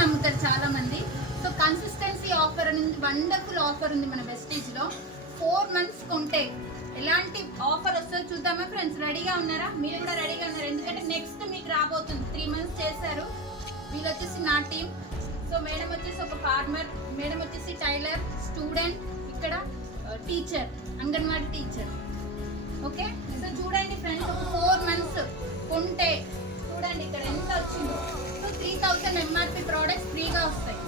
నమ్ముతారు చాలా మంది. సో కన్సిస్టెన్సీ ఆఫర్ అనేది వండర్ఫుల్ ఆఫర్ ఉంది మన వెస్టీజ్లో. 4 months కొంటే ఎలాంటి ఆఫర్ వస్తుందో చూద్దామా ఫ్రెండ్స్? రెడీగా ఉన్నారా? మీరు కూడా రెడీగా ఉన్నారు, ఎందుకంటే నెక్స్ట్ మీకు రాబోతుంది. 3 months చేశారు. వీళ్ళు వచ్చేసి నా టీం. సో మేడం వచ్చేసి ఒక ఫార్మర్, మేడం వచ్చేసి టైలర్, స్టూడెంట్, ఇక్కడ teacher, anganwadi teacher. Okay, so చూడండి ఫ్రెండ్స్, ఒక 4 months కొంటే చూడండి ఇక్కడ ఎంత వచ్చిందో. సో 3000 ఎంఆర్పి ప్రోడక్ట్స్ ఫ్రీగా వస్తాయి.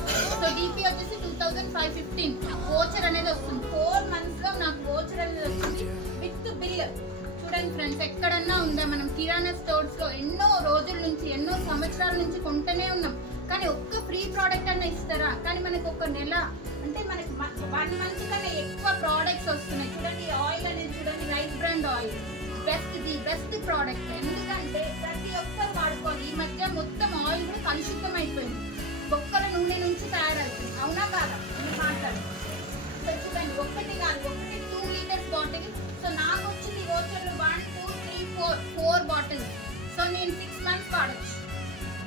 సో డిపి వచ్చేసి 2515 వోచర్ అనేది వస్తుంది. 4 months లో నాకు వోచర్ అనేది వస్తుంది విత్ బిల్. చూడండి ఫ్రెండ్స్, ఎక్కడన్నా ఉందా? మనం కిరాణా స్టోర్స్ లో ఎన్నో రోజుల నుంచి, ఎన్నో సంవత్సరాల నుంచి కొంటూనే ఉన్నాం, కానీ ఒక్క ఫ్రీ ప్రోడక్ట్ అన్న ఇస్తారా? కానీ మనకు ఒక నెల అంటే మనకి 1 month కన్నా ఎక్కువ ప్రోడక్ట్స్ వస్తున్నాయి. చూడండి ఆయిల్ అనేది, చూడండి rice brand oil, best product. ఎందుకంటే ప్రతి ఒక్కరు వాడుకోవాలి. ఈ మధ్య మొత్తం ఆయిల్ కూడా కలుషితం అయిపోయింది, బొక్కల నూనె నుంచి తయారవుతుంది. అవునా కాదా? నేను మాట్లాడు. సో చూడండి, ఒకటి కాదు, ఒకటి 2 liters బాటిల్. సో నాకు వచ్చింది వోచర్లు 1 2 3 4 బాటిల్స్. సో నేను 6 months వాడచ్చు.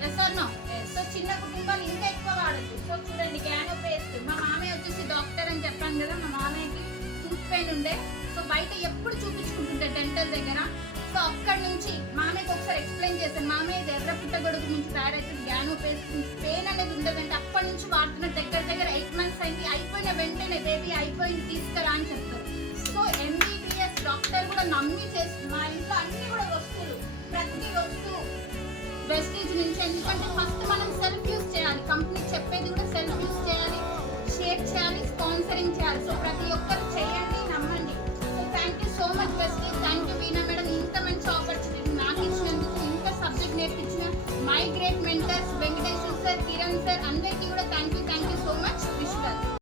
Yes are no? సో చిన్న కుటుంబాలు ఇంకా ఎక్కువ వాడచ్చు. సో చూడండి, గ్యానో పేస్ట్. మా మామయ్య వచ్చేసి డాక్టర్ అని చెప్పాను కదా, మా మామయ్యకి టూత్ పెయిన్ ఉండే. సో బయట ఎప్పుడు చూపించుకుంటుంటే డెంటల్ దగ్గర. సో అక్కడి నుంచి మామయ్యకి ఒకసారి ఎక్స్ప్లెయిన్ చేశాను, మామయ్య ఇది ఎర్ర పుట్టగొడుగు నుంచి తయారైతుంది, గ్యానో పేస్ట్ పెయిన్ అనేది ఉండదంటే అప్పటి నుంచి వాడుతున్న దగ్గర 8 months అయింది. అయిపోయిన వెంటనే బేబీ అయిపోయింది తీసుకురా అని చెప్తారు. సో ఎంబీబీఎస్ డాక్టర్ కూడా నమ్మి చేస్తుంది. మా ఇంట్లో అన్ని కూడా వస్తువులు, ప్రతి వస్తువు వెస్టీజ్ నుంచి. ఎందుకంటే ఫస్ట్ మనం సెల్ఫ్